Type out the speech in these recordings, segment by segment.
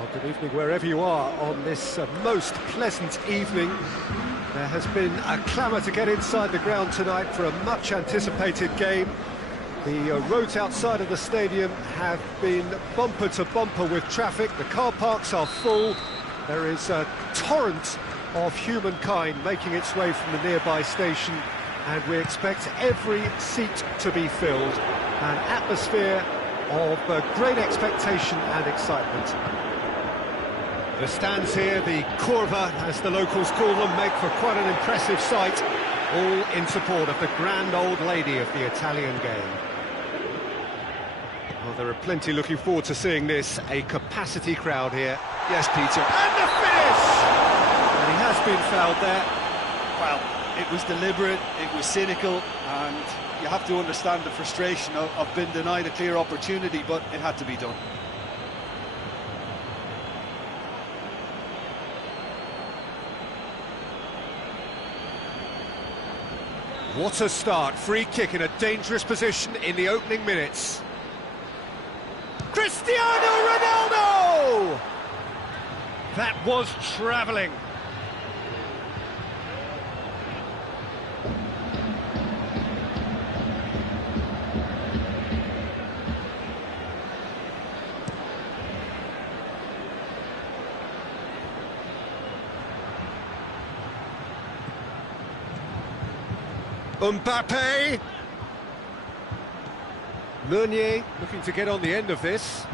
Well, good evening wherever you are on this most pleasant evening. There has been a clamour to get inside the ground tonight for a much-anticipated game. The roads outside of the stadium have been bumper to bumper with traffic. The car parks are full. There is a torrent of humankind making its way from the nearby station, and we expect every seat to be filled. An atmosphere of great expectation and excitement. The stands here, the curva, as the locals call them, make for quite an impressive sight, all in support of the grand old lady of the Italian game. Well, there are plenty looking forward to seeing this, a capacity crowd here. Yes, Peter. And the finish! And he has been fouled there. Well, it was deliberate, it was cynical, and you have to understand the frustration of being denied a clear opportunity, but it had to be done. What a start, free kick in a dangerous position in the opening minutes. Cristiano Ronaldo! That was travelling. Mbappe! Meunier looking to get on the end of this.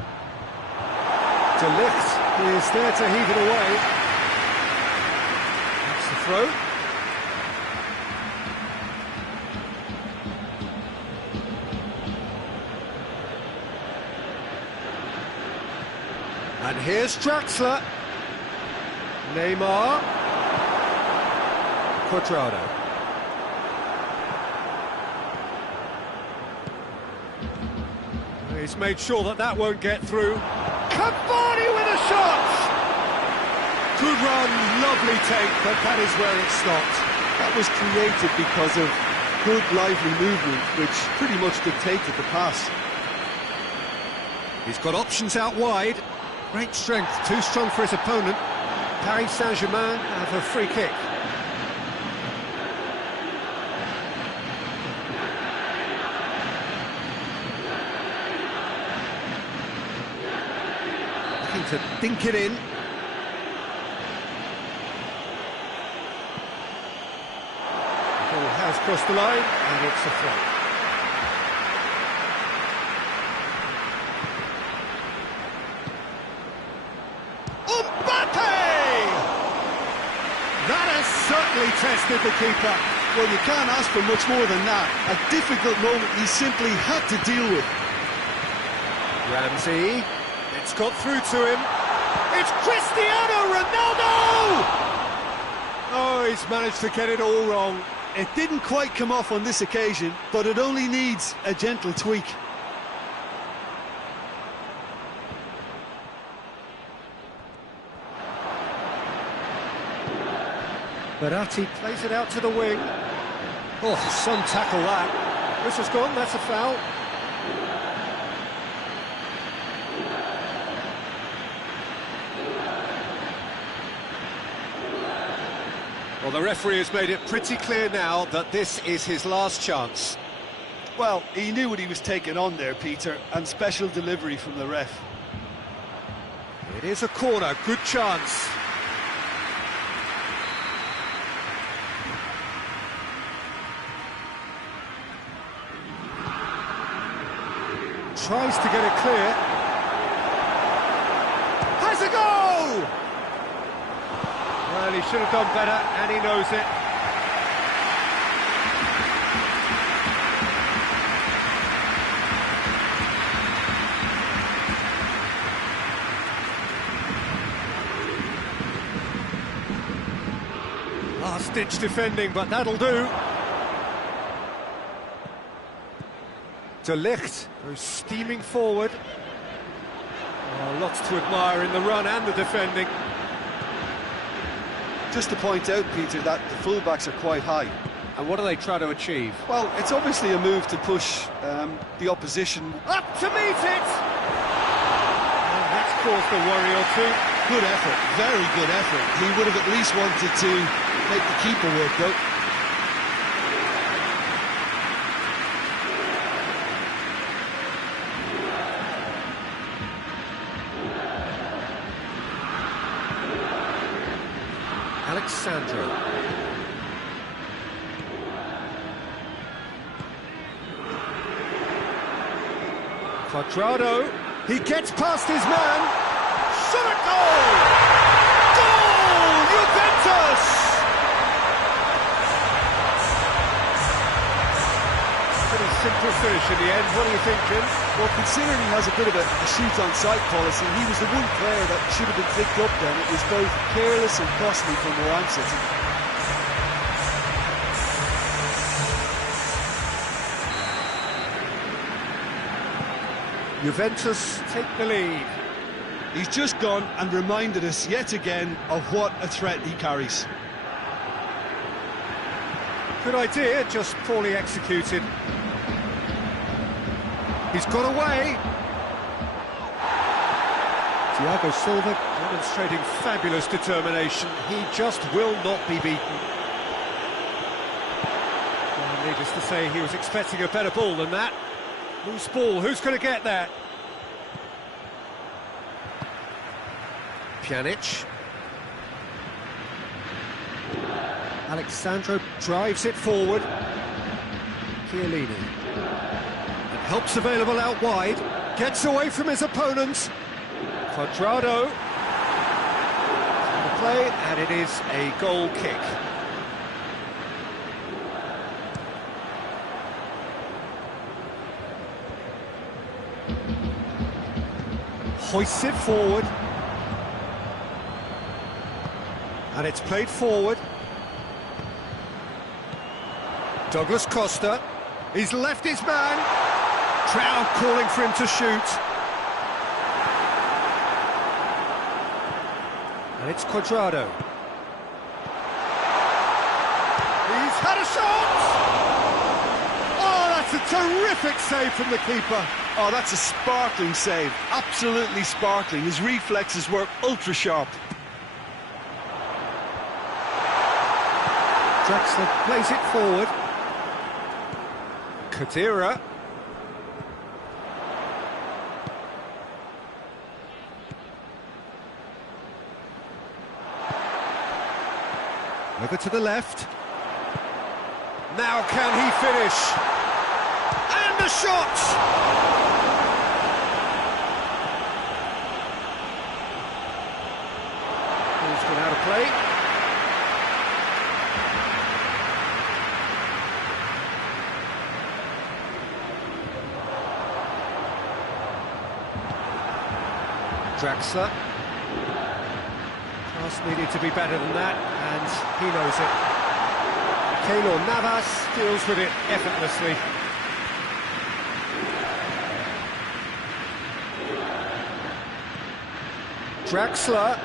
De Ligt is there to heave it away. That's the throw. And here's Draxler. Neymar. Quadrado. He's made sure that won't get through. Cavani with a shot! Good run, lovely take, but that is where it stopped. That was created because of good, lively movement, which pretty much dictated the pass. He's got options out wide. Great strength, too strong for his opponent. Paris Saint-Germain have a free kick. To dink it in. Ball has crossed the line, and it's a throw. Mbappe! That has certainly tested the keeper. Well, you can't ask for much more than that. A difficult moment he simply had to deal with. Ramsey. It's got through to him. It's Cristiano Ronaldo! Oh, he's managed to get it all wrong. It didn't quite come off on this occasion, but it only needs a gentle tweak. Verratti plays it out to the wing. Oh, some tackle that. This has gone, that's a foul. Well, the referee has made it pretty clear now that this is his last chance. Well, he knew what he was taking on there, Peter, and special delivery from the ref. It is a corner, good chance. Tries to get it clear. Has a goal! Well, he should have done better, and he knows it. Last-ditch defending, but that'll do. De Ligt goes steaming forward. Oh, lots to admire in the run and the defending. Just to point out, Peter, that the fullbacks are quite high. And what do they try to achieve? Well, it's obviously a move to push the opposition. Up to meet it! And that's caused a worry or two. Good effort, very good effort. He would have at least wanted to make the keeper work, though. Alexandro. Quadrado. He gets past his man. Shot at goal! Goal! Juventus! Pretty simple finish in the end. What do you think, Jim? Well, considering he has a bit of a shoot-on-sight policy, he was the one player that should have been picked up then. It was both careless and costly from where I'm sitting. Juventus take the lead. He's just gone and reminded us yet again of what a threat he carries. Good idea, just poorly executed. He's got away. Thiago Silva demonstrating fabulous determination. He just will not be beaten. Well, needless to say, he was expecting a better ball than that. Loose ball, who's going to get that? Pjanic. Alexandro drives it forward. Chiellini. And help's available out wide. Gets away from his opponents. Quadrado. The play, and it is a goal kick. Hoists it forward. And it's played forward. Douglas Costa. He's left his man. Trout calling for him to shoot. And it's Quadrado. He's had a shot! Oh, that's a terrific save from the keeper. Oh, that's a sparkling save. Absolutely sparkling. His reflexes were ultra-sharp. Draxler plays it forward. Khedira. Over to the left. Now can he finish? And the shot! Ball's gone out of play. Draxler. Pass needed to be better than that, and he knows it. Keylor Navas deals with it effortlessly. Draxler.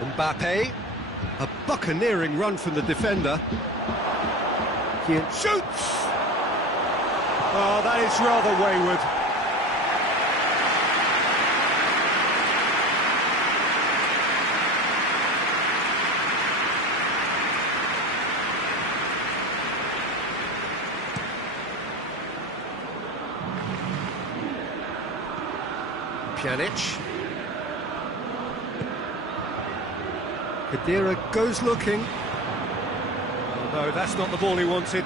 Mbappe. A buccaneering run from the defender. He shoots! Oh, that is rather wayward. Pjanic. Khedira goes looking. Oh no, that's not the ball he wanted.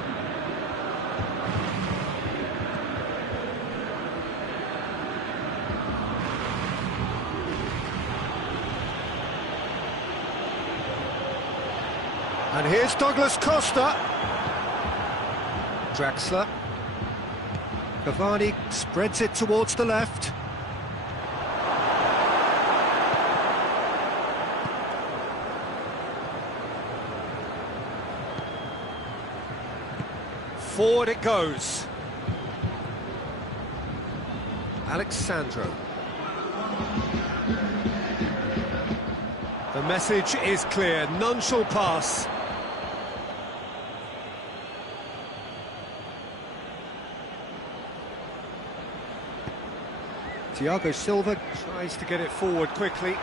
And here's Douglas Costa. Draxler. Cavani spreads it towards the left. Forward it goes. Alexandro. The message is clear, none shall pass. Thiago Silva tries to get it forward quickly.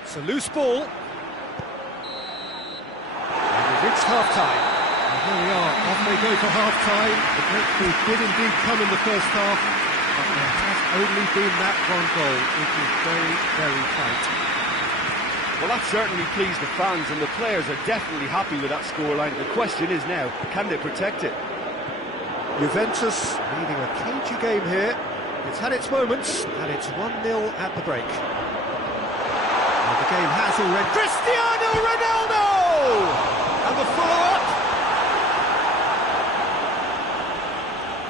It's a loose ball. And we've reached half-time. And here we are, off they go for half-time. The breakthrough did indeed come in the first half, but there has only been that one goal. It is very, very tight. Well, that certainly pleased the fans, and the players are definitely happy with that scoreline. The question is now, can they protect it? Juventus leading a cagey game here. It's had its moments, and it's 1-0 at the break. And the game has already... Cristiano Ronaldo! And the follow-up.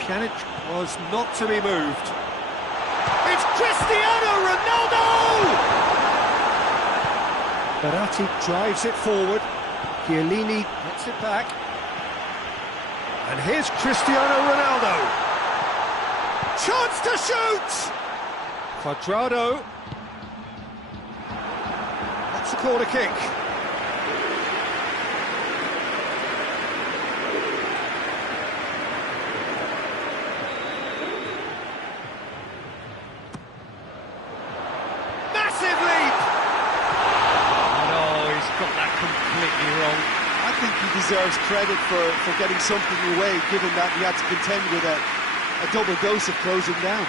Pjanic was not to be moved. It's Cristiano Ronaldo! Verratti drives it forward. Chiellini gets it back. And here's Cristiano Ronaldo. Chance to shoot! Quadrado. That's a corner kick. Massive leap! No, he's got that completely wrong. I think he deserves credit for getting something away, given that he had to contend with a double dose of closing down.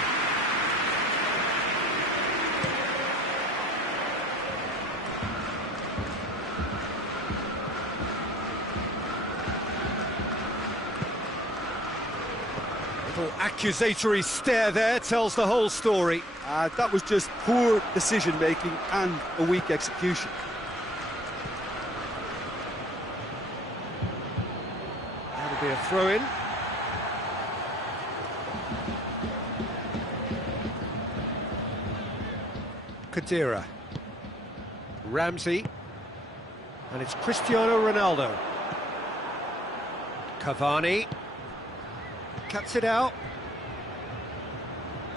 Little accusatory stare there tells the whole story. That was just poor decision-making and a weak execution. That'll be a throw-in. Khedira. Ramsey. And it's Cristiano Ronaldo. Cavani. Cuts it out.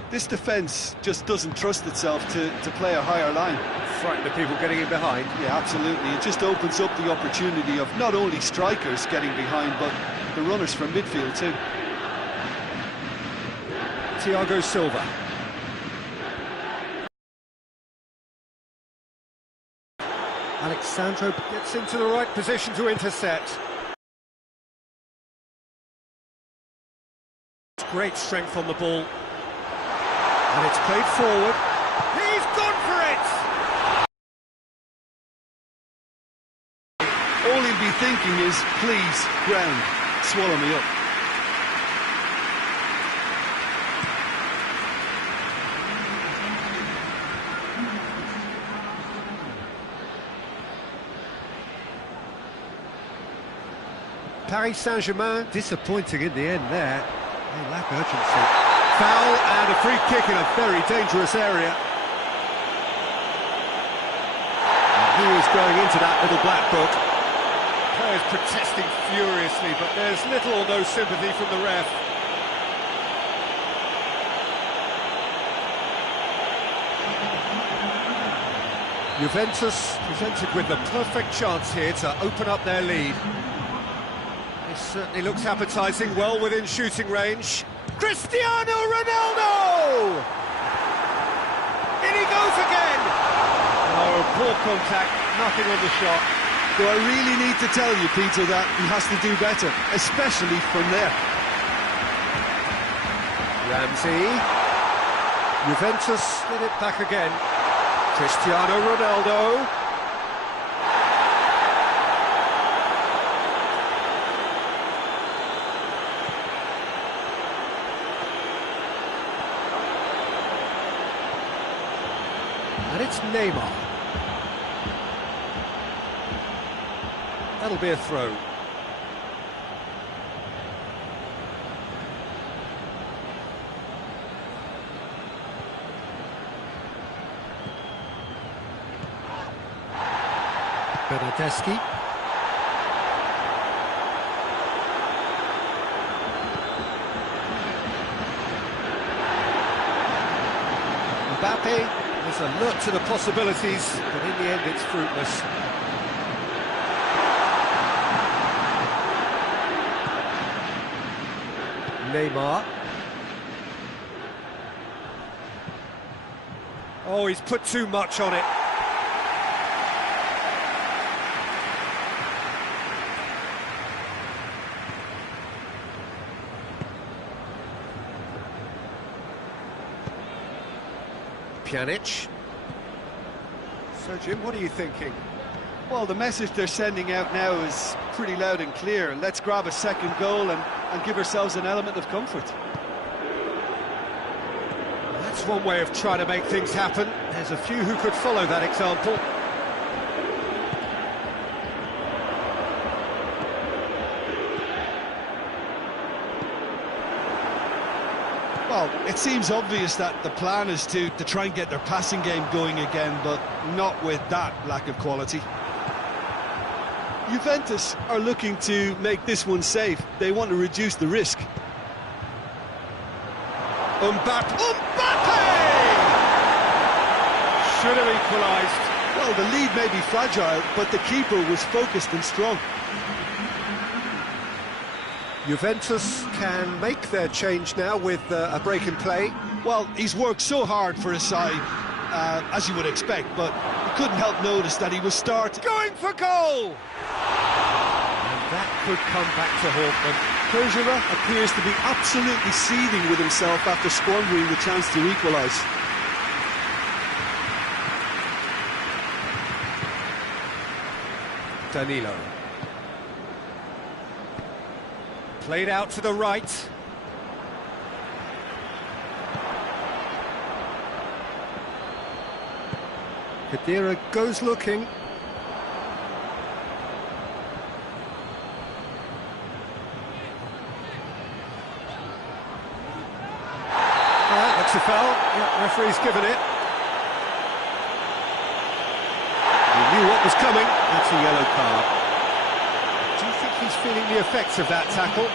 This defence just doesn't trust itself to play a higher line. Frightened of people getting in behind. Yeah, absolutely. It just opens up the opportunity of not only strikers getting behind, but the runners from midfield too. Thiago Silva. Alexandro gets into the right position to intercept. Great strength on the ball. And it's played forward. He's gone for it! All he'll be thinking is, please, ground, swallow me up. Paris Saint-Germain disappointing in the end there. They lack urgency. Foul and a free kick in a very dangerous area. And he is going into that little black book. Players protesting furiously, but there's little or no sympathy from the ref. Juventus presented with the perfect chance here to open up their lead. This certainly looks appetising, well within shooting range. Cristiano Ronaldo! In he goes again! Oh, poor contact, nothing on the shot. Do I really need to tell you, Peter, that he has to do better, especially from there? Ramsey. Juventus get it back again. Cristiano Ronaldo. And it's Neymar. That'll be a throw. Bernardeschi. Mbappe is alert to the possibilities, but in the end it's fruitless. Neymar. Oh, he's put too much on it. Pjanic. So, Jim, what are you thinking? Well, the message they're sending out now is pretty loud and clear. Let's grab a second goal and give ourselves an element of comfort. That's one way of trying to make things happen. There's a few who could follow that example. Well, it seems obvious that the plan is to try and get their passing game going again, but not with that lack of quality. Juventus are looking to make this one safe. They want to reduce the risk. Mbappe! Should have equalised. Well, the lead may be fragile, but the keeper was focused and strong. Juventus can make their change now with a break in play. Well, he's worked so hard for his side, as you would expect, but you couldn't help notice that he was going for goal! And that could come back to haunt them. Bergerac appears to be absolutely seething with himself after squandering the chance to equalise. Danilo. Played out to the right. Khedira goes looking. Looks a foul. Yeah, referee's given it. He knew what was coming. That's a yellow card. Do you think he's feeling the effects of that tackle?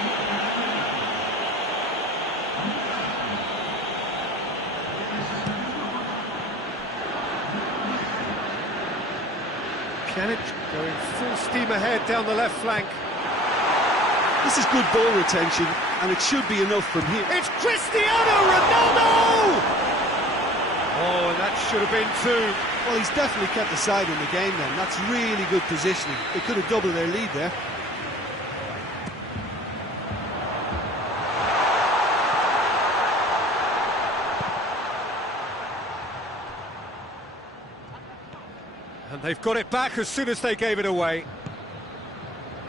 Pjanic going full steam ahead down the left flank. This is good ball retention, and it should be enough from here. It's Cristiano Ronaldo! Oh, and that should have been two. Well, he's definitely kept the side in the game then. That's really good positioning. They could have doubled their lead there. And they've got it back as soon as they gave it away.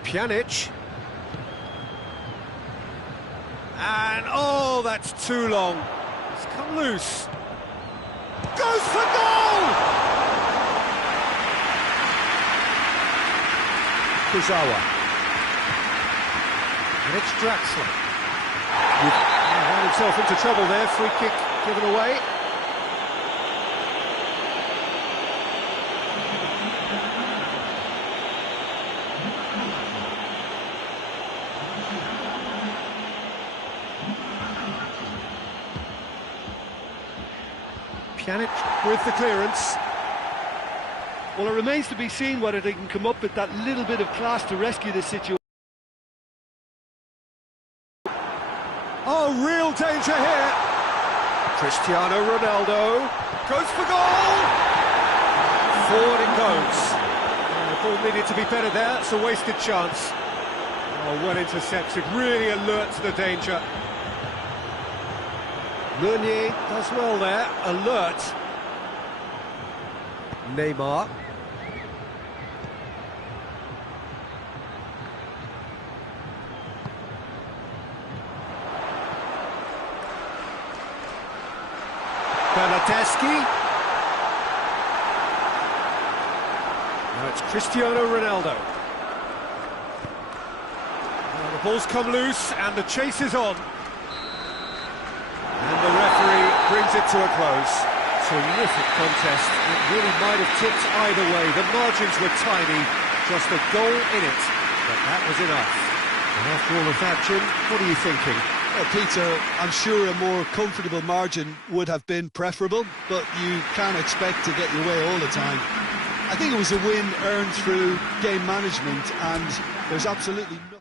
Pjanic. And, oh, that's too long. It's come loose. Goes for goal! Kurzawa. And it's Draxler. Ran himself into trouble there. Free kick given away. Pjanic with the clearance. Well, it remains to be seen whether they can come up with that little bit of class to rescue this situation. Oh, real danger here. Cristiano Ronaldo goes for goal. Forward it goes. The ball needed to be better there. It's a wasted chance. Oh, well intercepted. Really alert to the danger. Meunier does well there, alert. Neymar. Bernardeschi. Now it's Cristiano Ronaldo. Now the ball's come loose and the chase is on. And the referee brings it to a close. Terrific contest. It really might have tipped either way. The margins were tiny, just a goal in it. But that was enough. And after all of that, Jim, what are you thinking? Well, Peter, I'm sure a more comfortable margin would have been preferable, but you can't expect to get your way all the time. I think it was a win earned through game management, and there's absolutely no...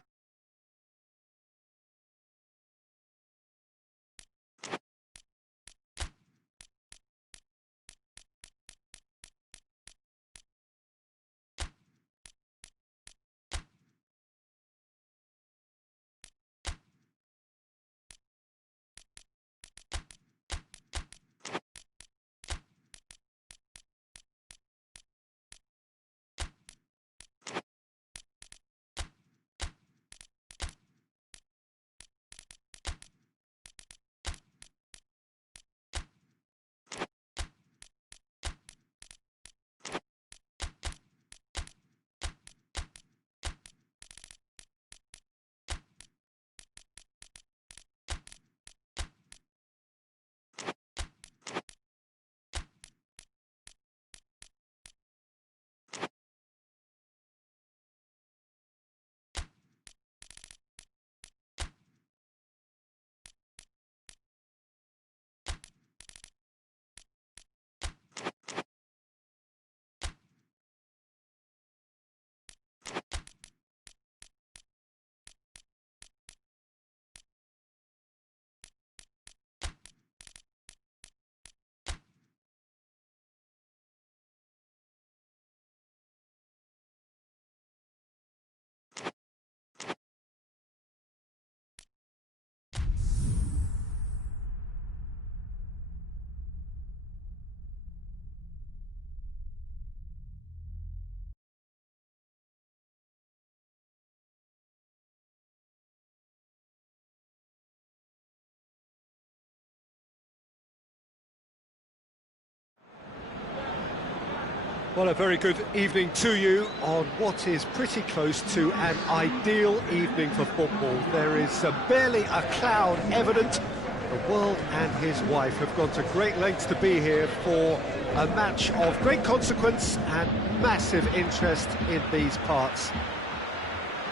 Well, a very good evening to you on what is pretty close to an ideal evening for football. There is barely a cloud evident. The world and his wife have gone to great lengths to be here for a match of great consequence and massive interest in these parts.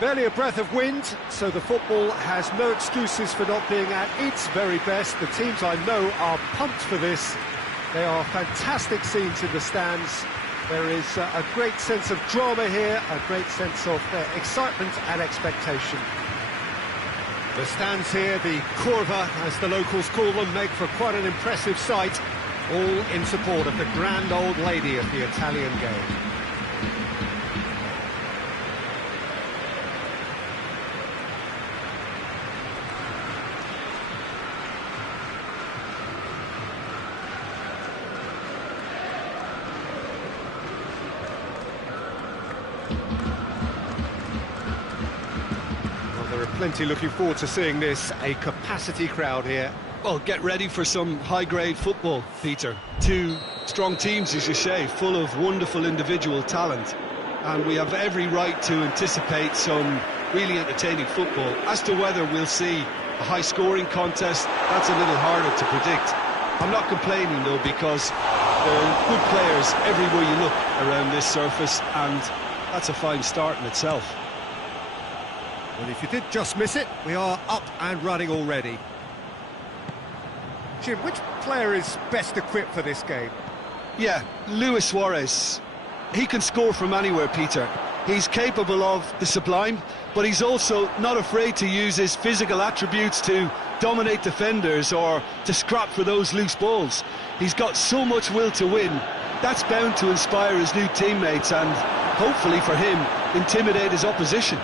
Barely a breath of wind, so the football has no excuses for not being at its very best. The teams I know are pumped for this. They are fantastic scenes in the stands. There is a great sense of drama here, a great sense of excitement and expectation. The stands here, the curva, as the locals call them, make for quite an impressive sight, all in support of the grand old lady of the Italian game. Plenty looking forward to seeing this, a capacity crowd here. Well, get ready for some high-grade football, Peter. Two strong teams, as you say, full of wonderful individual talent. And we have every right to anticipate some really entertaining football. As to whether we'll see a high-scoring contest, that's a little harder to predict. I'm not complaining, though, because there are good players everywhere you look around this surface, and that's a fine start in itself. Well, if you did just miss it, we are up and running already. Jim, which player is best equipped for this game? Yeah, Luis Suarez. He can score from anywhere, Peter. He's capable of the sublime, but he's also not afraid to use his physical attributes to dominate defenders or to scrap for those loose balls. He's got so much will to win. That's bound to inspire his new teammates and, hopefully for him, intimidate his opposition.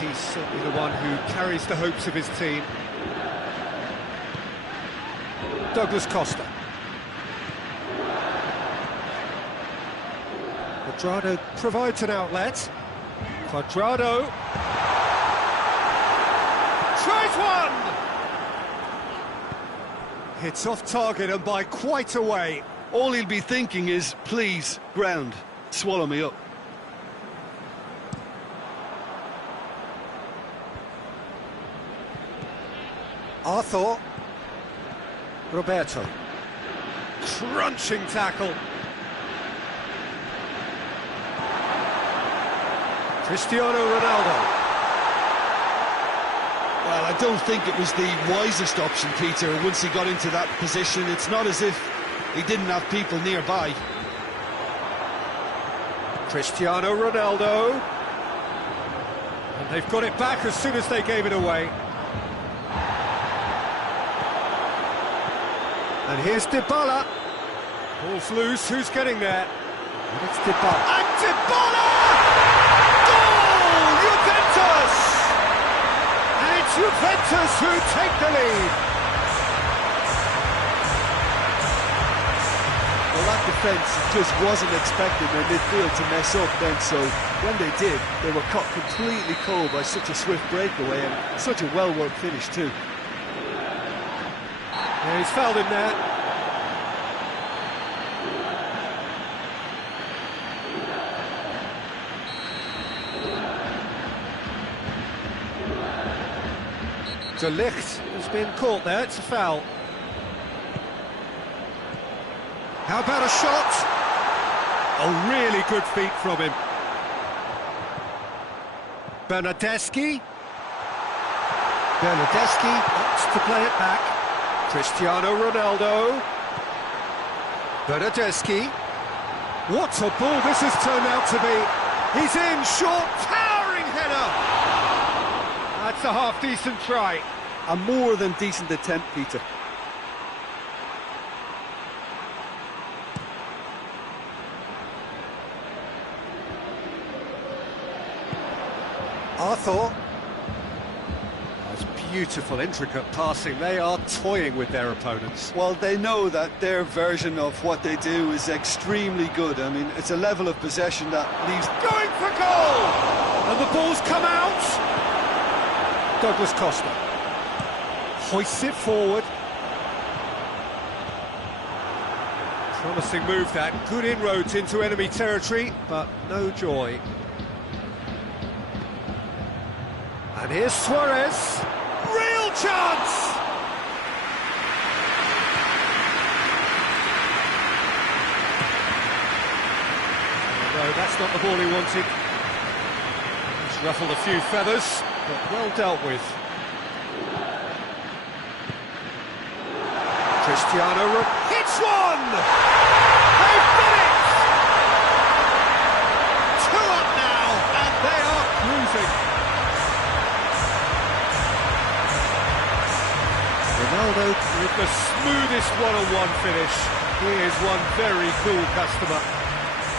He's certainly the one who carries the hopes of his team. Douglas Costa. Quadrado provides an outlet. Quadrado tries one! Hits off target and by quite a way. All he'll be thinking is, please, ground, swallow me up. Arthur. Roberto. Crunching tackle. Cristiano Ronaldo. Well, I don't think it was the wisest option, Peter, once he got into that position. It's not as if he didn't have people nearby. Cristiano Ronaldo. And they've got it back as soon as they gave it away. And here's Dybala. Ball's loose, who's getting there? And it's Dybala. And Dybala! Goal! Juventus! And it's Juventus who take the lead. Well, that defence just wasn't expecting their midfield to mess up then, so when they did, they were caught completely cold by such a swift breakaway and such a well-worked finish too. Yeah, he's fouled him there. De Ligt has been caught there, it's a foul. How about a shot? A really good feat from him. Bernardeschi. Bernardeschi opts to play it back. Cristiano Ronaldo. Bernardeschi. What a ball this has turned out to be. He's in, short, towering header. That's a half-decent try. A more than decent attempt, Peter. Arthur. That's beautiful, intricate passing. They are toying with their opponents. Well, they know that their version of what they do is extremely good. I mean, it's a level of possession that leaves... Going for goal! And the ball's come out! Douglas Costa hoists it forward. Promising move that, good inroads into enemy territory, but no joy. And here's Suarez, real chance! No, that's not the ball he wanted. He's ruffled a few feathers, but well dealt with. Cristiano hits one! They've done it! 2 up now, and they are cruising. Ronaldo with the smoothest one-on-one finish. He is one very cool customer.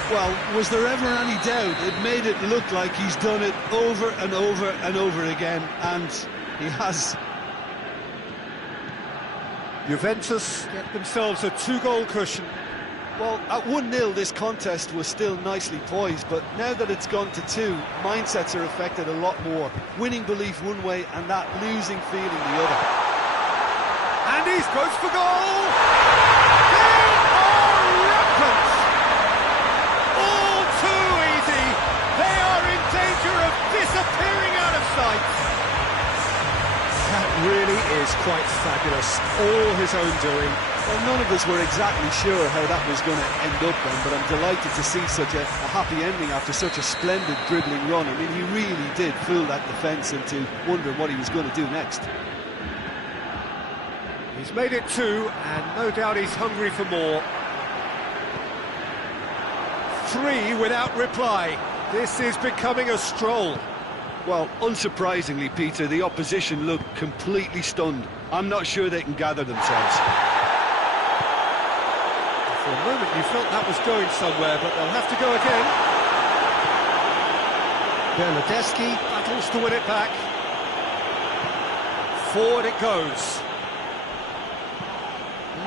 Well, was there ever any doubt? It made it look like he's done it over and over and over again, and he has. Juventus get themselves a 2-goal cushion. Well, at 1-0 this contest was still nicely poised, but now that it's gone to 2, mindsets are affected a lot more. Winning belief one way and that losing feeling the other. And he goes for goal! They are rampant! All too easy! They are in danger of disappearing out of sight! That really is quite fabulous, all his own doing. Well, none of us were exactly sure how that was going to end up then, but I'm delighted to see such a happy ending after such a splendid dribbling run. I mean, he really did fool that defence into wondering what he was going to do next. He's made it 2, and no doubt he's hungry for more. 3 without reply. This is becoming a stroll. Well, unsurprisingly, Peter, the opposition looked completely stunned. I'm not sure they can gather themselves. For a moment you felt that was going somewhere, but they'll have to go again. Bernardeschi battles to win it back. Forward it goes.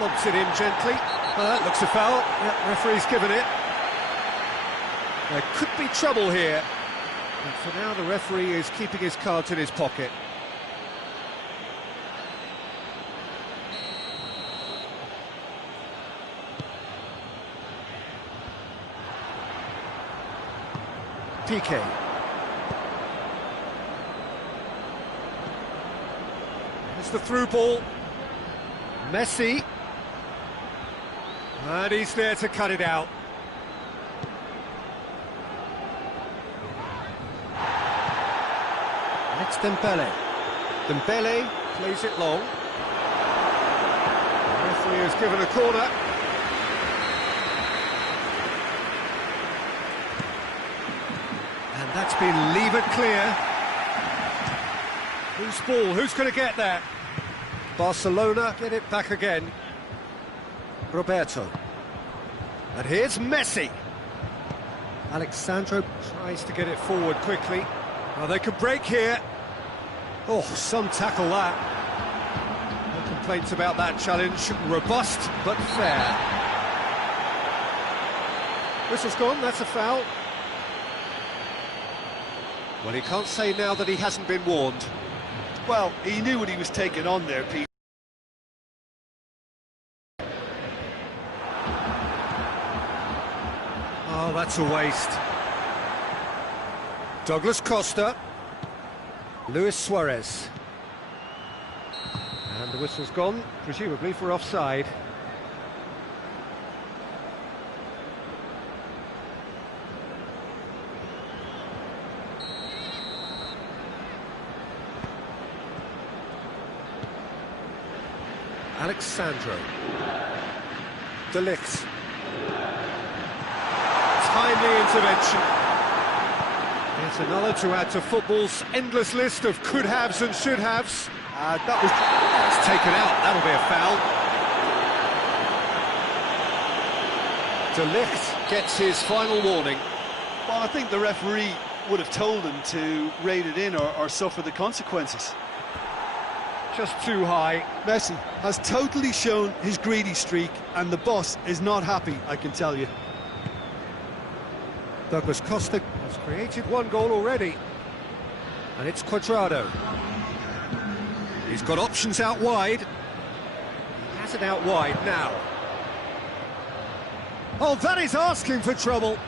Lobs it in gently. Well, that looks a foul. Yep, referee's given it. There could be trouble here. And for now, the referee is keeping his cards in his pocket. PK. It's the through ball. Messi. And he's there to cut it out. It's Dembele. Dembele plays it long. The referee has given a corner. And that's been levered clear. Whose ball? Who's going to get that? Barcelona get it back again. Roberto. And here's Messi. Alexandro tries to get it forward quickly. Well, they can break here. Oh, some tackle that. No complaints about that challenge. Robust, but fair. Whistle's gone, that's a foul. Well, he can't say now that he hasn't been warned. Well, he knew what he was taking on there, Pete. Oh, that's a waste. Douglas Costa. Luis Suarez. And the whistle's gone, presumably for offside. Alexandro. De Ligt. Timely intervention. It's another to add to football's endless list of could-haves and should-haves. That's taken out, that'll be a foul. De Ligt gets his final warning. Well, I think the referee would have told him to rate it in or suffer the consequences. Just too high. Messi has totally shown his greedy streak, and the boss is not happy, I can tell you. Douglas Costa has created 1 goal already. And it's Cuadrado. He's got options out wide. He has it out wide now. Oh, that is asking for trouble.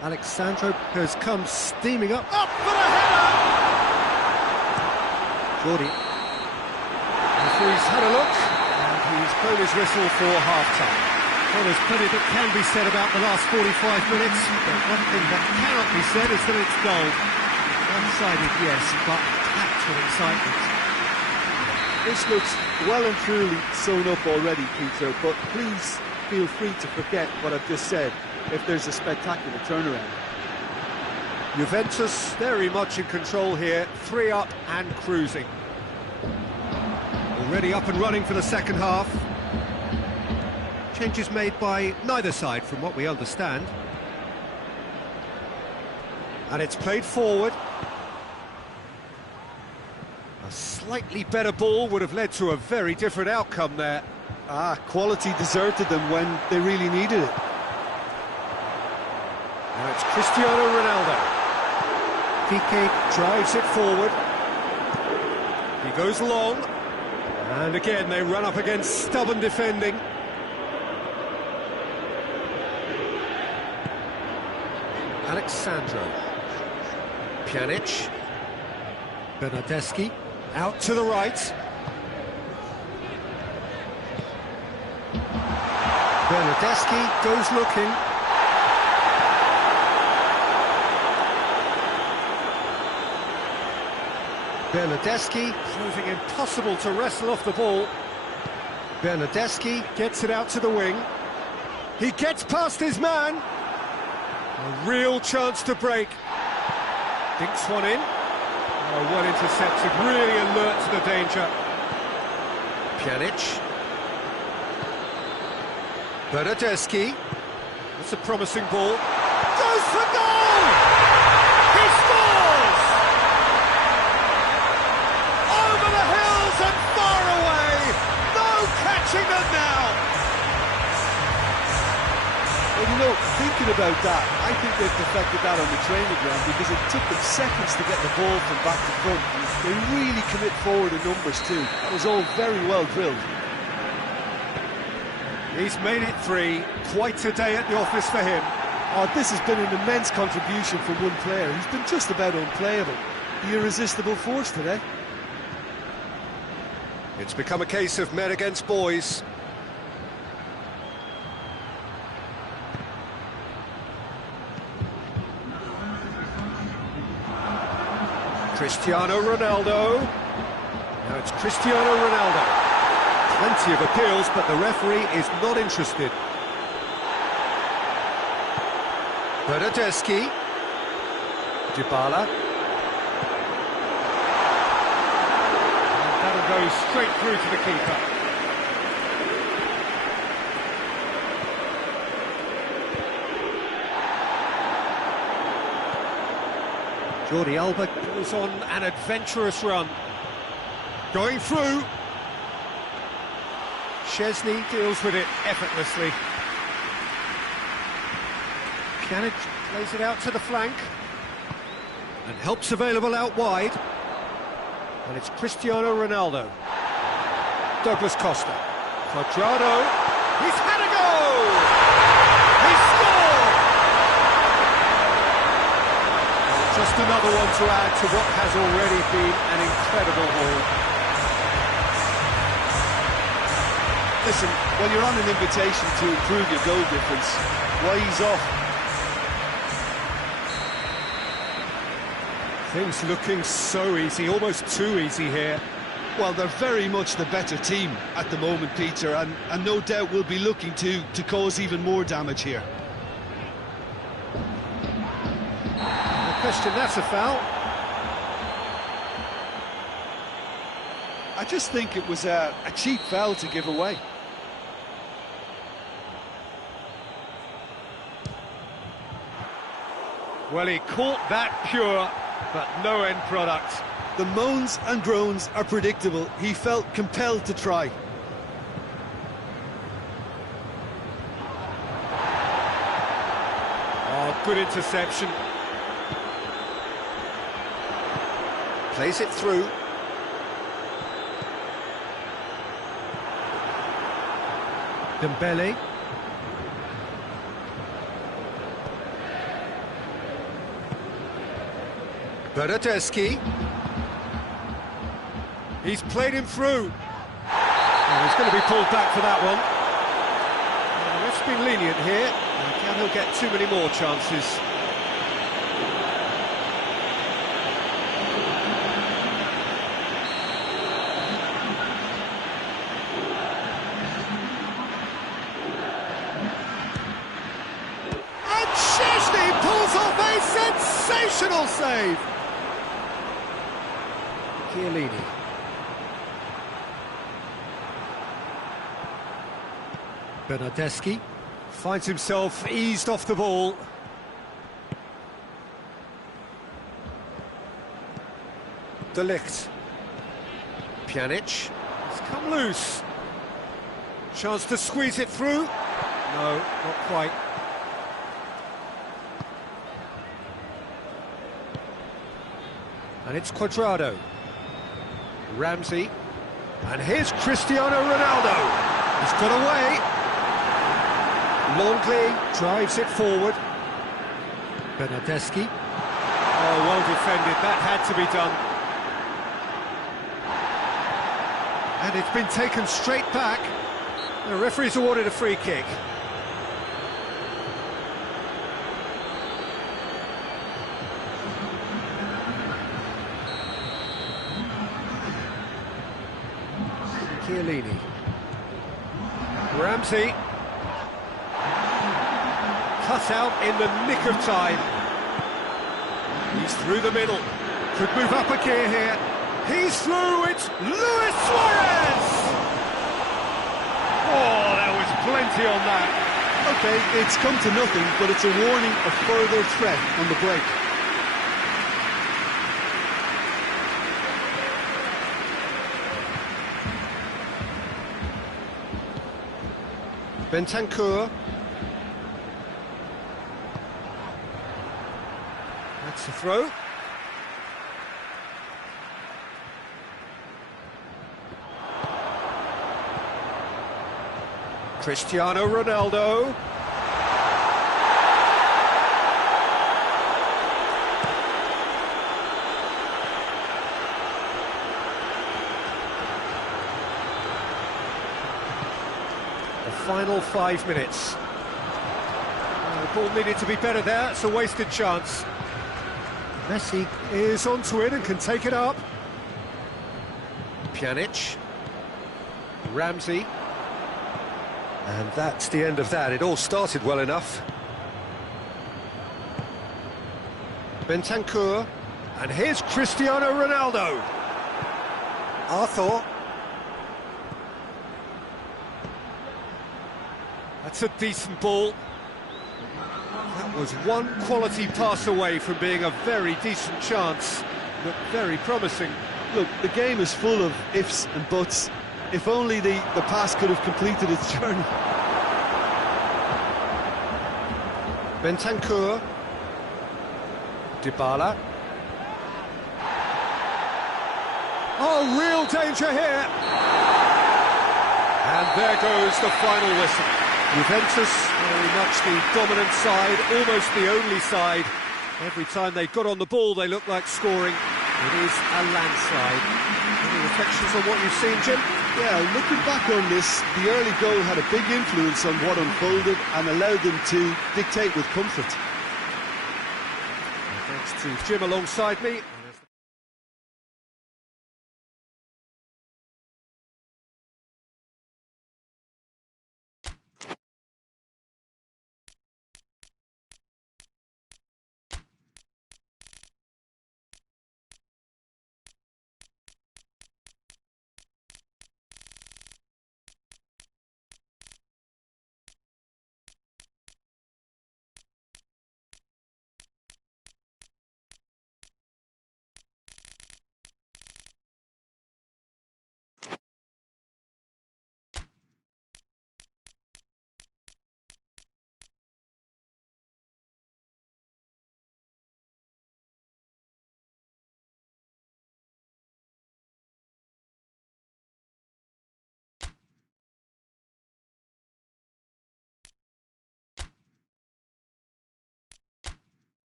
Alexandro has come steaming up for the header! Jordi. Referee's had a look, and he's blown his whistle for half-time. Well, there's plenty that can be said about the last 45 minutes, but one thing that cannot be said is that it's dull. One-sided, yes, but packed with excitement. This looks well and truly sewn up already, Peter, but please feel free to forget what I've just said if there's a spectacular turnaround. Juventus very much in control here, 3 up and cruising. Already up and running for the second half. Changes made by neither side from what we understand. And it's played forward. A slightly better ball would have led to a very different outcome there. Quality deserted them when they really needed it. Now it's Cristiano Ronaldo. Piqué drives it forward. He goes long. And again, they run up against stubborn defending. Alexandro. Pjanic. Bernardeschi. Out to the right. Bernardeschi goes looking. Bernardeschi proving impossible to wrestle off the ball. Bernardeschi gets it out to the wing. He gets past his man. A real chance to break. Dinks one in. Oh, well intercepted, really alert to the danger. Pjanic. Bernardeschi. That's a promising ball. Goes for goal! He scores! Over the hills and far away! No catching them now! Well, you know, thinking about that, I think they've perfected that on the training ground because it took them seconds to get the ball from back to front. They really commit forward in numbers too. That was all very well drilled. He's made it 3. Quite a day at the office for him. Oh, this has been an immense contribution from one player. He's been just about unplayable. The irresistible force today. It's become a case of men against boys. Cristiano Ronaldo. Now it's Cristiano Ronaldo. Plenty of appeals, but the referee is not interested. Bernardeschi. Dybala. And that'll go straight through to the keeper. Jordi Alba goes on an adventurous run. Going through. Szczesny deals with it effortlessly. Pjanic plays it out to the flank. And help's available out wide. And it's Cristiano Ronaldo. Douglas Costa. Quadrado. He's had a goal! He scored! Just another one to add to what has already been an incredible haul. Listen, when you're on an invitation to improve your goal difference, why ease off? Things looking so easy, almost too easy here. Well, they're very much the better team at the moment, Peter, and no doubt will be looking to cause even more damage here. No question, that's a foul. I just think it was a cheap foul to give away. Well, he caught that pure, but no end product. The moans and groans are predictable. He felt compelled to try. Oh, good interception. Plays it through. Dembele. Bernardeschi. He's played him through. Oh, he's going to be pulled back for that one. The ref's been lenient here. Can he'll get too many more chances? And Szczęsny pulls off a sensational save. Chiellini. Bernardeschi finds himself eased off the ball. De Ligt. Pjanic. It's come loose. Chance to squeeze it through. No, not quite. And it's Cuadrado. Ramsey. And here's Cristiano Ronaldo. He's got away. Longley drives it forward. Bernardeschi. Oh, well defended. That had to be done. And it's been taken straight back. The referee's awarded a free kick. Chiellini. Ramsey. Cut out in the nick of time. He's through the middle. Could move up a gear here. He's through. It's Luis Suarez! Oh, there was plenty on that. Okay, it's come to nothing, but it's a warning of further threat on the break. Bentancur. That's the throw. Cristiano Ronaldo. The final 5 minutes. The ball needed to be better there. It's a wasted chance. Messi is onto it and can take it up. Pjanic. Ramsey. And that's the end of that. It all started well enough. Bentancur. And here's Cristiano Ronaldo. Arthur. That's a decent ball. That was one quality pass away from being a very decent chance. Looked very promising. Look, the game is full of ifs and buts. If only the pass could have completed its journey. Bentancur. Dybala. Oh, real danger here. And there goes the final whistle. Juventus, very much the dominant side, almost the only side. Every time they got on the ball, they looked like scoring. It is a landslide. Any reflections on what you've seen, Jim? Yeah, looking back on this, the early goal had a big influence on what unfolded and allowed them to dictate with comfort. Thanks to Jim alongside me.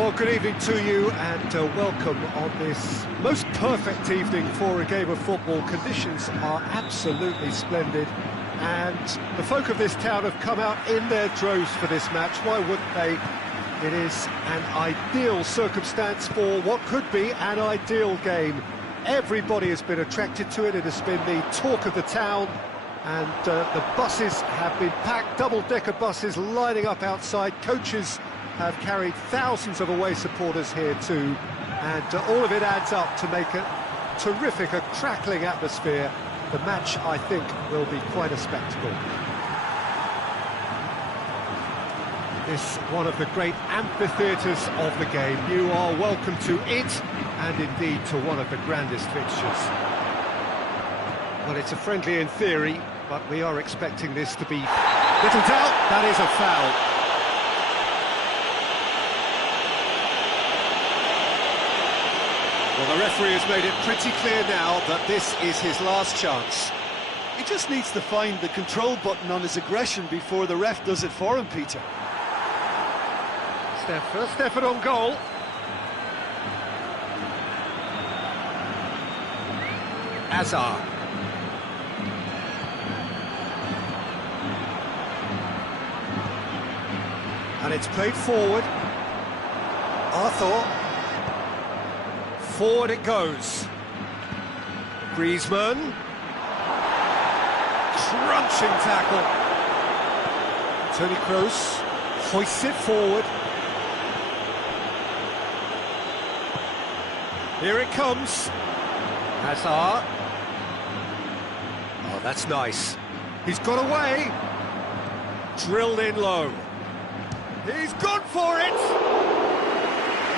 Well, good evening to you and welcome on this most perfect evening for a game of football. Conditions are absolutely splendid and the folk of this town have come out in their droves for this match. Why wouldn't they? It is an ideal circumstance for what could be an ideal game. Everybody has been attracted to it. It has been the talk of the town, and the buses have been packed, double-decker buses lining up outside. Coaches have carried thousands of away supporters here too, and all of it adds up to make a terrific, a crackling atmosphere. The match, I think, will be quite a spectacle. This one of the great amphitheatres of the game. You are welcome to it, and indeed to one of the grandest fixtures. Well, it's a friendly in theory, but we are expecting this to be little doubt. That is a foul. Well, the referee has made it pretty clear now that this is his last chance. He just needs to find the control button on his aggression before the ref does it for him, Peter. First effort on goal. Hazard. And it's played forward. Arthur. Forward it goes. Griezmann. Crunching tackle. Toni Kroos hoists it forward. Here it comes. Hazard. Oh, that's nice. He's got away. Drilled in low. He's gone for it.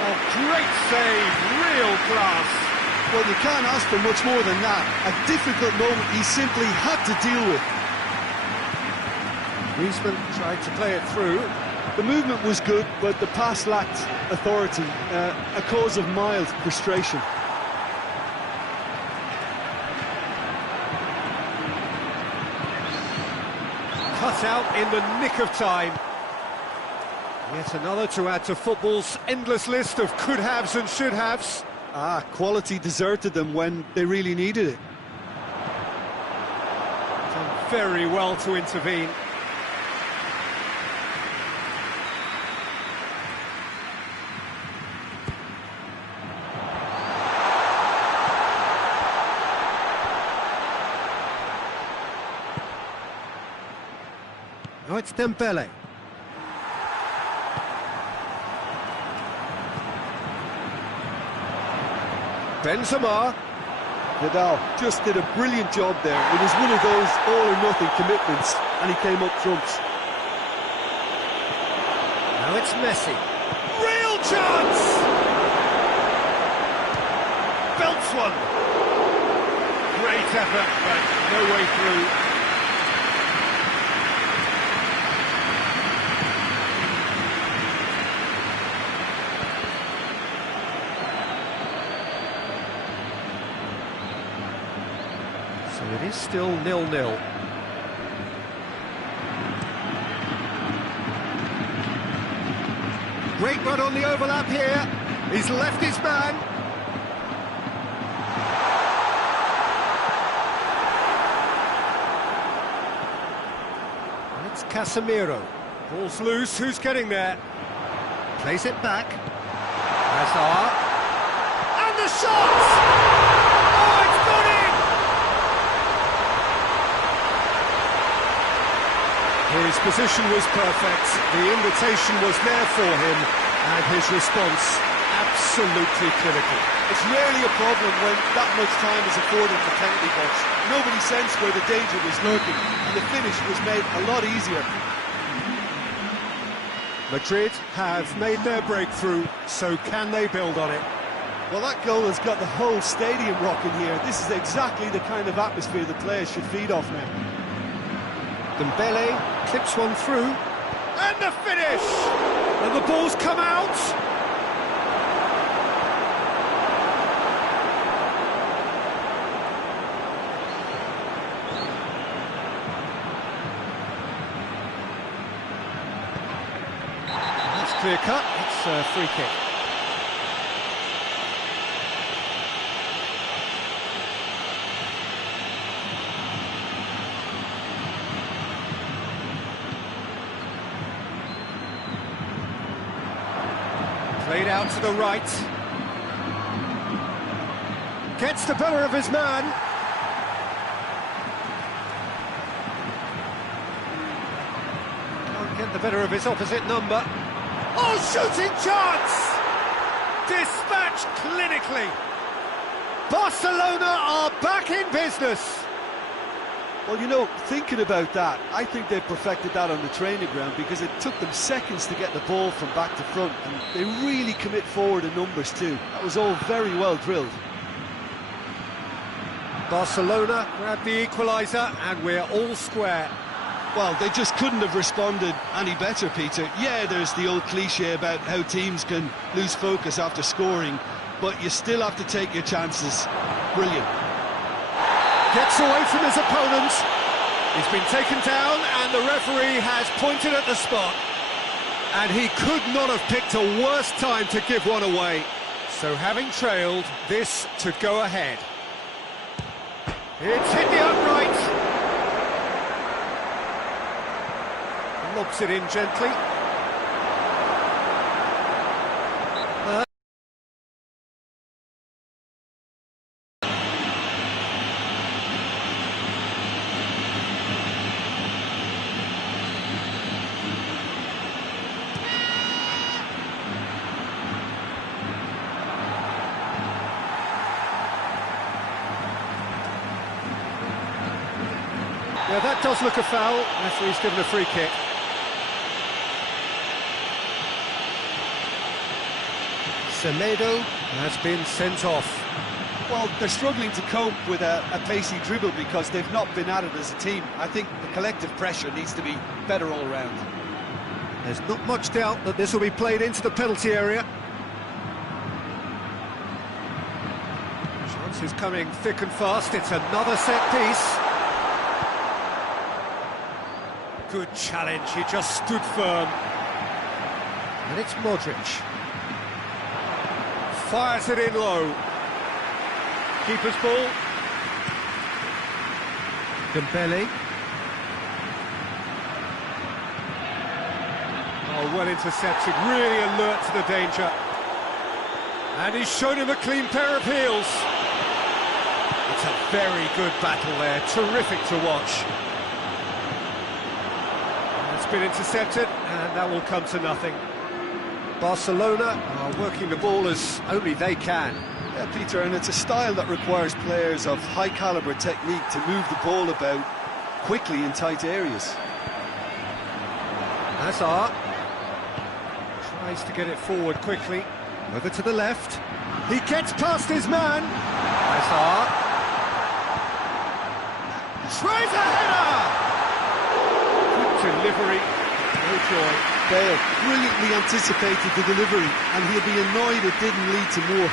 Oh, great save. Real class. Well, you can't ask for much more than that. A difficult moment he simply had to deal with. Griezmann tried to play it through. The movement was good, but the pass lacked authority, a cause of mild frustration. Cut out in the nick of time. Yet another to add to football's endless list of could-haves and should-haves. Quality deserted them when they really needed it. Done very well to intervene. Now it's Dembele. Benzema. Vidal just did a brilliant job there. It was one of those all-or-nothing commitments, and he came up trumps. Now it's Messi. Real chance! Belts one. Great effort, but no way through. It is still 0-0. Great run on the overlap here. He's left his man. And it's Casemiro. Ball's loose. Who's getting there? Plays it back. Hazard. And the shot! His position was perfect, the invitation was there for him, and his response absolutely clinical. It's rarely a problem when that much time is afforded in the penalty box. Nobody sensed where the danger was lurking, and the finish was made a lot easier. Madrid have made their breakthrough, so can they build on it? Well, that goal has got the whole stadium rocking here. This is exactly the kind of atmosphere the players should feed off now. Dembele clips one through, and the finish! And the ball's come out! That's clear cut, it's a free kick. out to the right. Gets the better of his man. Can't get the better of his opposite number. Oh, shooting chance! Dispatched clinically. Barcelona are back in business. Well, you know, thinking about that, I think they perfected that on the training ground because it took them seconds to get the ball from back to front, and they really commit forward in numbers too. That was all very well drilled. Barcelona grab the equaliser, and we're all square. Well, they just couldn't have responded any better, Peter. Yeah, there's the old cliche about how teams can lose focus after scoring, but you still have to take your chances. Brilliant. Gets away from his opponent. He's been taken down, and the referee has pointed at the spot. And he could not have picked a worse time to give one away. So having trailed, this to go ahead. It's hit the upright. Lobs it in gently. Yeah, that does look a foul. Referee's given a free kick. Semedo has been sent off. Well, they're struggling to cope with a pacey dribble because they've not been at it as a team. I think the collective pressure needs to be better all around. There's not much doubt that this will be played into the penalty area. Chance is coming thick and fast. It's another set piece. Good challenge, he just stood firm. And it's Modric. Fires it in low. Keeper's ball. Dembele. Oh, well intercepted, really alert to the danger. And he's shown him a clean pair of heels. It's a very good battle there, terrific to watch. Been intercepted, and that will come to nothing. Barcelona are working the ball as only they can. Yeah, Peter, and it's a style that requires players of high calibre technique to move the ball about quickly in tight areas. Hazard tries to get it forward quickly. Over to the left. He gets past his man. Hazard tries a header. Delivery, no joy. Bale brilliantly anticipated the delivery, and he'll be annoyed it didn't lead to more.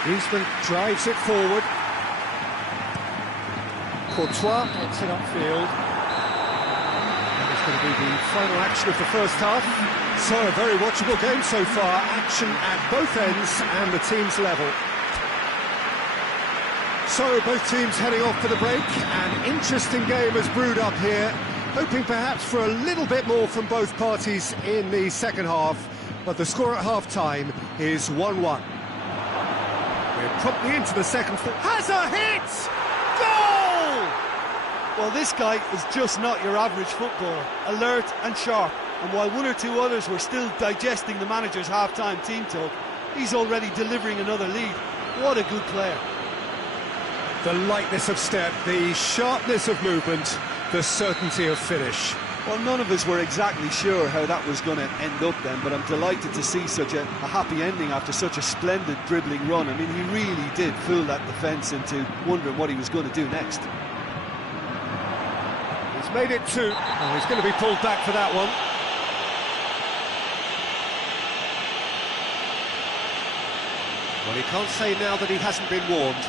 Griezmann drives it forward. Courtois gets it upfield. And it's going to be the final action of the first half. So a very watchable game so far. Action at both ends and the team's level. So both teams heading off for the break. An interesting game has brewed up here. Hoping perhaps for a little bit more from both parties in the second half, but the score at half-time is 1-1. We're promptly into the second. Has a hit! Goal! Well, this guy is just not your average footballer, alert and sharp, and while one or two others were still digesting the manager's half-time team talk, he's already delivering another lead. What a good player. The lightness of step, the sharpness of movement, the certainty of finish. Well, none of us were exactly sure how that was going to end up then, but I'm delighted to see such a happy ending after such a splendid dribbling run. I mean, he really did fool that defence into wondering what he was going to do next. He's made it 2. Oh, he's going to be pulled back for that one. Well, he can't say now that he hasn't been warned.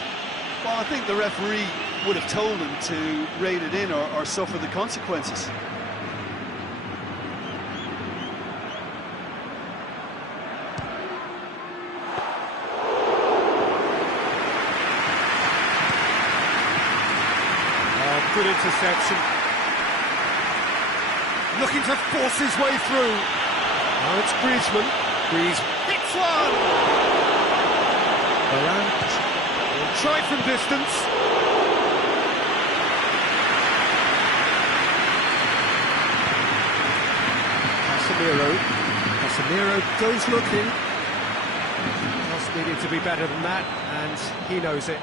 Well, I think the referee would have told him to rein it in or suffer the consequences. Oh, good interception. Looking to force his way through. Now it's Griezmann. Greaves hits one! Varane will try from distance. Casemiro goes looking. Just needed to be better than that, and he knows it.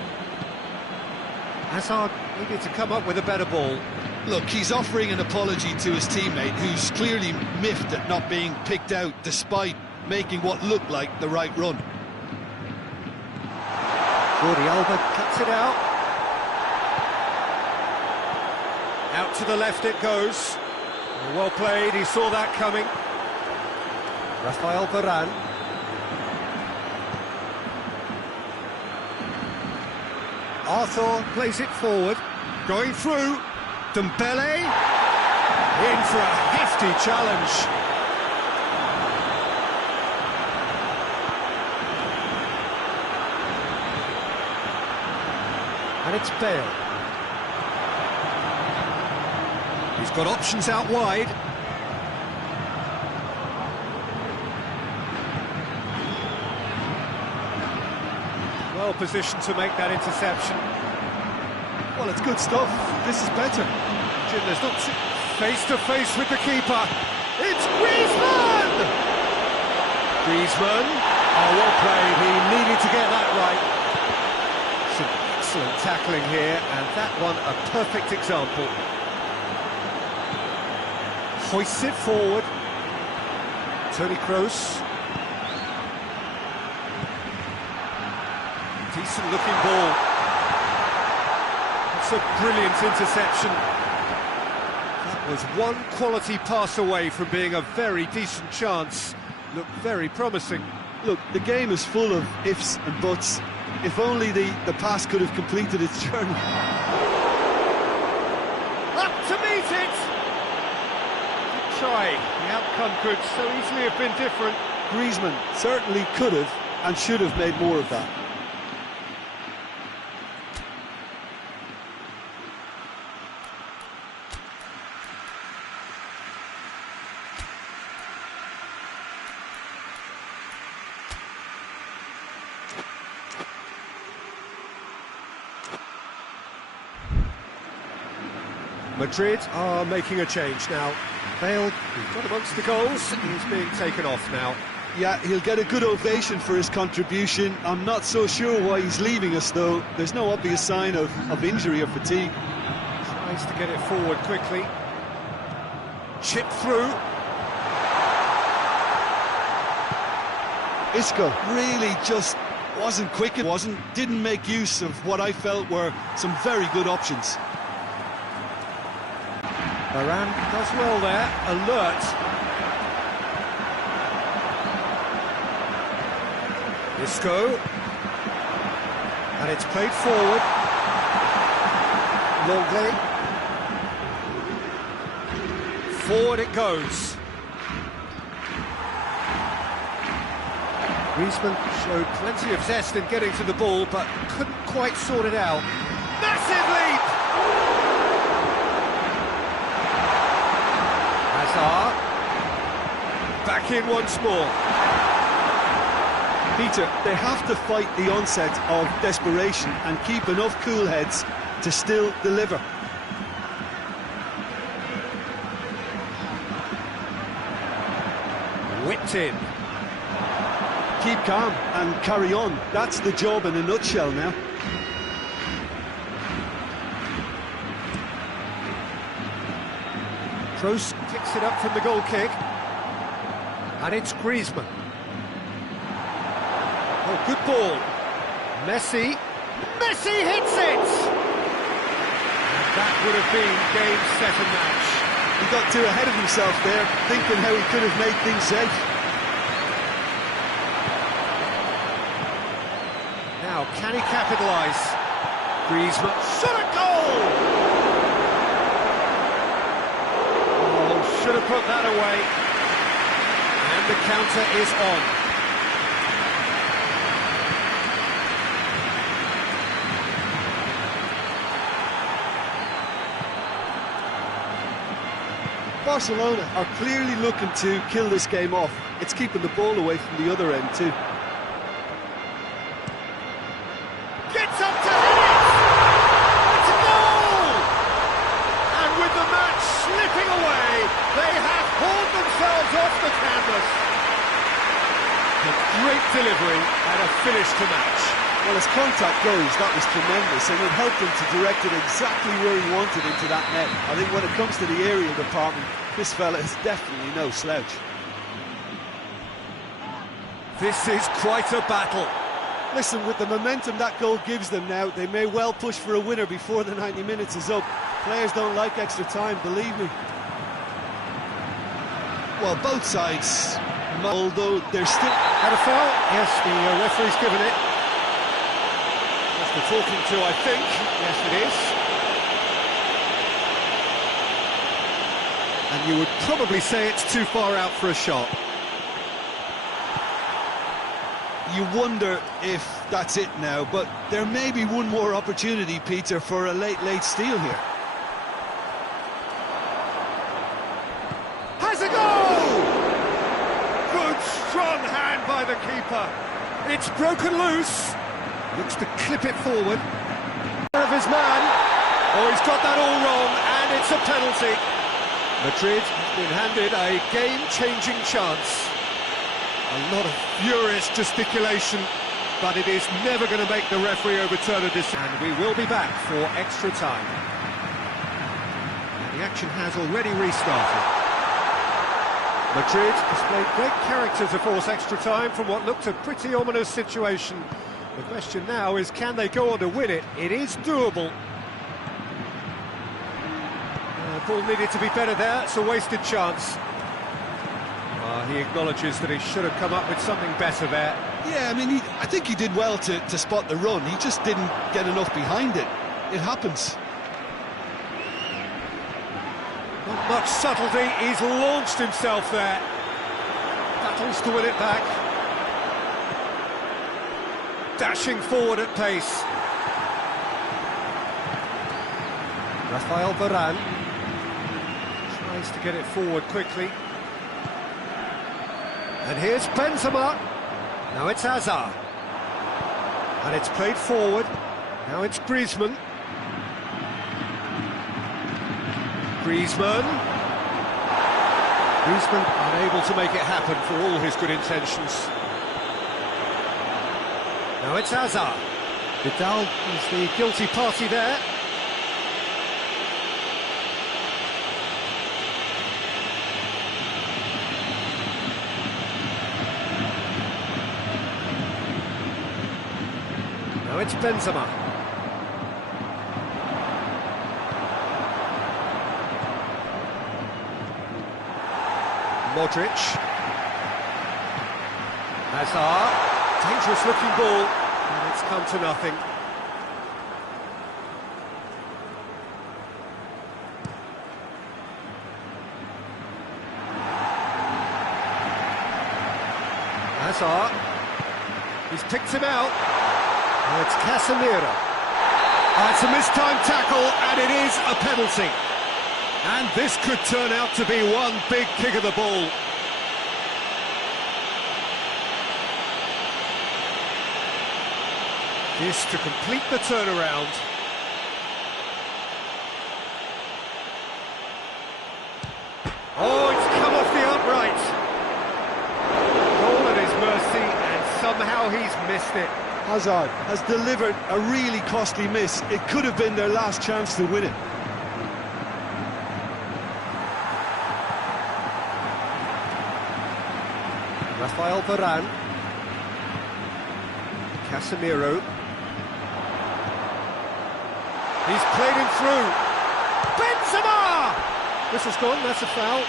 Hazard needed to come up with a better ball. Look, he's offering an apology to his teammate, who's clearly miffed at not being picked out despite making what looked like the right run. Jordi Alba cuts it out. Out to the left it goes. Well played, he saw that coming. Rafael Varane. Arthur plays it forward. Going through. Dembele. In for a hefty challenge. And it's Bale. He's got options out wide. Well positioned to make that interception. Well, it's good stuff. This is better. Jim, there's not face to face with the keeper. It's Griezmann! Griezmann. Oh, well played. He needed to get that right. Some excellent tackling here, and that one a perfect example. Hoists it forward. Toni Kroos. Decent looking ball. That's a brilliant interception. That was one quality pass away from being a very decent chance. Looked very promising. Look, the game is full of ifs and buts. If only the pass could have completed its journey. Up to meet it! Good try. The outcome could so easily have been different. Griezmann certainly could have and should have made more of that. Madrid are making a change now. Bale, he's got amongst the goals, he's being taken off now. Yeah, he'll get a good ovation for his contribution. I'm not so sure why he's leaving us, though. There's no obvious sign of injury or fatigue. Tries to get it forward quickly. Chip through. Isco really just wasn't quick, didn't make use of what I felt were some very good options. Varane does well there, alert. Isco. And it's played forward. Longley. Forward it goes. Griezmann showed plenty of zest in getting to the ball, but couldn't quite sort it out. Massive leap! Hazard. Back in once more. Peter, they have to fight the onset of desperation and keep enough cool heads to still deliver. Whipped in. Keep calm and carry on. That's the job in a nutshell now. Kroos kicks it up from the goal kick. And it's Griezmann. Oh, good ball. Messi hits it! And that would have been game, set and match. He got too ahead of himself there, thinking how he could have made things safe. Now, can he capitalise? Griezmann, shot at goal! Oh, should have put that away. And the counter is on. Barcelona are clearly looking to kill this game off. It's keeping the ball away from the other end too. Gets up to hit it! It's a goal! And with the match slipping away, they have hauled themselves off the canvas. A great delivery and a finish to match. Well, as contact goes, that was tremendous, and it helped him to direct it exactly where he wanted into that net. I think when it comes to the aerial department, this fella is definitely no slouch. This is quite a battle. Listen, with the momentum that goal gives them now, they may well push for a winner before the 90 minutes is up. Players don't like extra time, believe me. Well, both sides, although they're still... Had a foul? Yes, the referee's given it. That's the talking to, I think. Yes, it is. And you would probably say it's too far out for a shot. You wonder if that's it now, but there may be one more opportunity, Peter, for a late steal here. Has a goal! Good, strong hand by the keeper. It's broken loose. Looks to clip it forward. Of his man. Oh, he's got that all wrong, and it's a penalty. Madrid has been handed a game-changing chance. A lot of furious gesticulation, but it is never going to make the referee overturn a decision. And we will be back for extra time. And the action has already restarted. Madrid displayed great character to force extra time from what looked a pretty ominous situation. The question now is, can they go on to win it? It is doable. Ball needed to be better there, it's a wasted chance. He acknowledges that he should have come up with something better there. Yeah, I mean, I think he did well to spot the run. He just didn't get enough behind it. It happens. Not much subtlety, he's launched himself there. Battles to win it back. Dashing forward at pace. Rafael Varane tries to get it forward quickly. And here's Benzema. Now it's Hazard. And it's played forward. Now it's Griezmann. Griezmann unable to make it happen for all his good intentions. Now it's Hazard. Vidal is the guilty party there. Now it's Benzema. Modric. Hazard. Dangerous looking ball, and it's come to nothing. Hazard. He's picked him out. Oh, it's Casemiro. It's a mistimed tackle, and it is a penalty. And this could turn out to be one big kick of the ball. This to complete the turnaround. Oh, it's come off the upright. Goal at his mercy, and somehow he's missed it. Hazard has delivered a really costly miss. It could have been their last chance to win it. Rafael Varane. Casemiro. He's played him through. Benzema! Whistle's gone, that's a foul.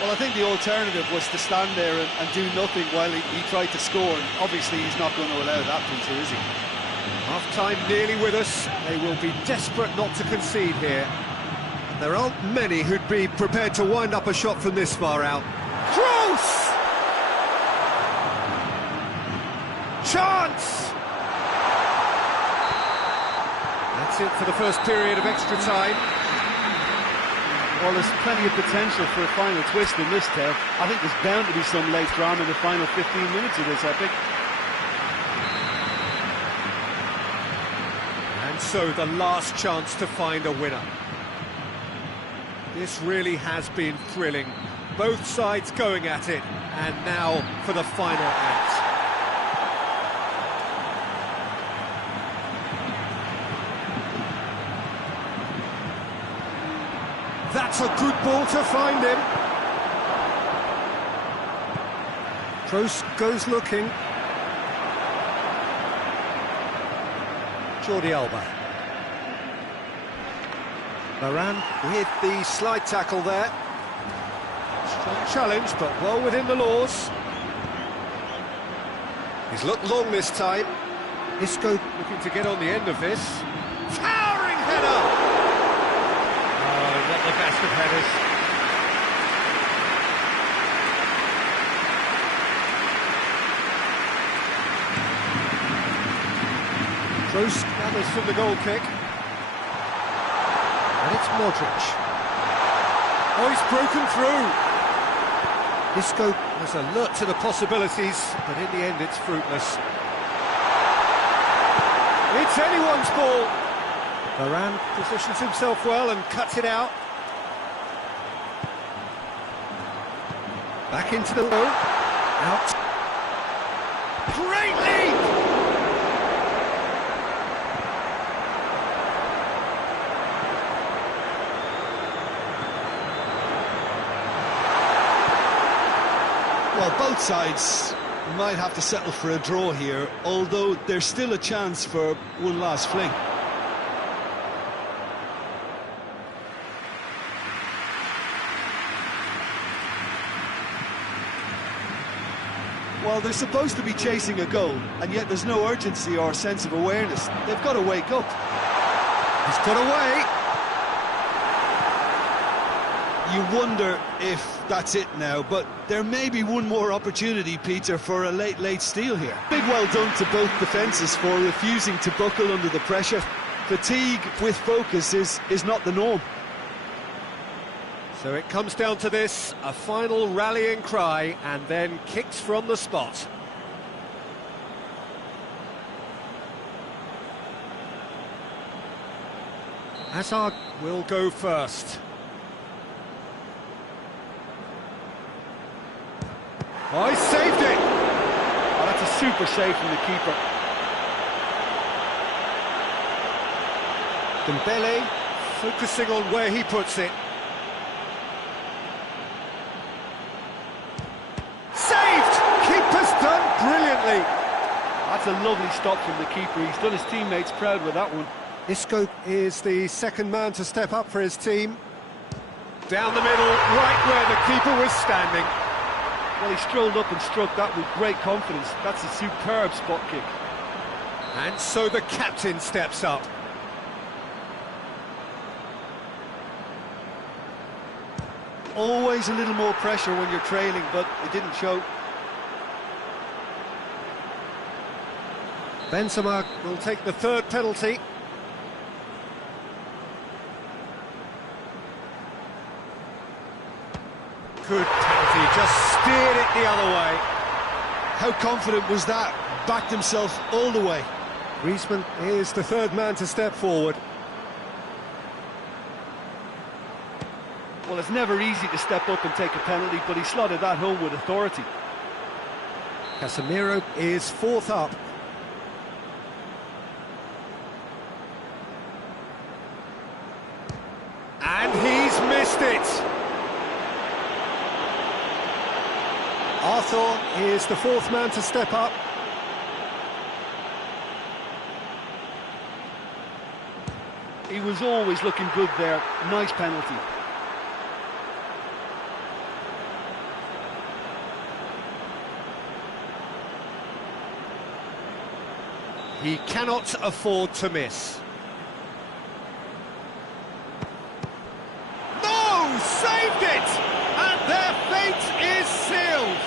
Well, I think the alternative was to stand there and do nothing while he tried to score. And obviously, he's not going to allow that, Peter, is he? Half-time nearly with us. They will be desperate not to concede here. There aren't many who'd be prepared to wind up a shot from this far out. Cross! Chance! That's it for the first period of extra time. Well, there's plenty of potential for a final twist in this tale. I think there's bound to be some late drama in the final 15 minutes of this epic. And so the last chance to find a winner. This really has been thrilling. Both sides going at it, and now for the final act. That's a good ball to find him. Kroos goes looking. Jordi Alba. Varane with the slide tackle there. Strong challenge, but well within the laws. He's looked long this time. Isco looking to get on the end of this. Towering header! Oh, not the best of headers. Kroos gathers from the goal kick. And it's Modric. Oh, he's broken through. Isco was alert to the possibilities, but in the end it's fruitless. It's anyone's ball. Varane positions himself well and cuts it out. Back into the low. Out. Great lead! Well, both sides might have to settle for a draw here, although there's still a chance for one last fling. Well, they're supposed to be chasing a goal, and yet there's no urgency or sense of awareness. They've got to wake up. He's got away. You wonder if that's it now, but there may be one more opportunity, Peter, for a late steal here. Big well done to both defences for refusing to buckle under the pressure. Fatigue with focus is not the norm. So it comes down to this, a final rallying cry, and then kicks from the spot. Hazard will go first. Oh, he saved it! Oh, that's a super save from the keeper. Dembele focusing on where he puts it. Saved! Keeper's done brilliantly. That's a lovely stop from the keeper. He's done his teammates proud with that one. Isco is the second man to step up for his team. Down the middle, right where the keeper was standing. Well, he strolled up and struck that with great confidence. That's a superb spot kick. And so the captain steps up. Always a little more pressure when you're trailing, but it didn't show. Benzema will take the third penalty. Good penalty, just steered it the other way. How confident was that? Backed himself all the way. Griezmann is the third man to step forward. Well, it's never easy to step up and take a penalty, but he slotted that home with authority. Casemiro is fourth up. And he's missed it. Arthur is the fourth man to step up. He was always looking good there. Nice penalty. He cannot afford to miss. No! Saved it! And their fate is sealed!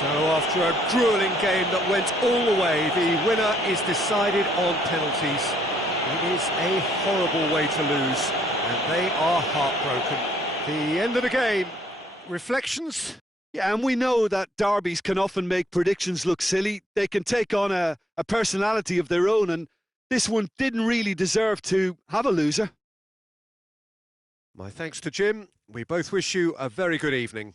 So after a gruelling game that went all the way, the winner is decided on penalties. It is a horrible way to lose, and they are heartbroken. The end of the game. Reflections? Yeah, and we know that derbies can often make predictions look silly. They can take on a personality of their own, and this one didn't really deserve to have a loser. My thanks to Jim. We both wish you a very good evening.